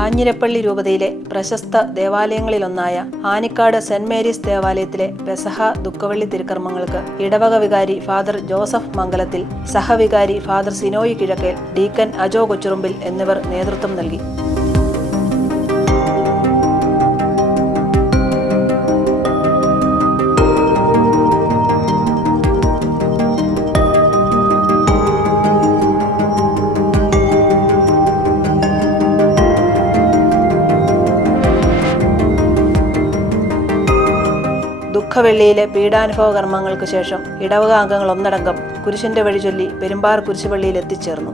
കാഞ്ഞിരപ്പള്ളി രൂപതയിലെ പ്രശസ്ത ദേവാലയങ്ങളിലൊന്നായ Anikkad saint Mary's ദേവാലയത്തിലെ പെസഹ ദുഃഖവെള്ളി തിരുക്കർമ്മങ്ങൾക്ക് ഇടവക വികാരി father Joseph മംഗലത്തിൽ, സഹവികാരി father Sinoy Kizhakkel, deacon Ajo കൊച്ചുറുമ്പിൽ എന്നിവർ നേതൃത്വം നൽകി. ദുഃഖവെള്ളിയിലെ പീഡാനുഭവ കർമ്മങ്ങൾക്ക് ശേഷം ഇടവക അംഗങ്ങൾ ഒന്നടങ്കം കുരിശിന്റെ വഴി ചൊല്ലി പെരുമ്പാർ കുരിശുപള്ളിയിൽ എത്തിച്ചേർന്നു.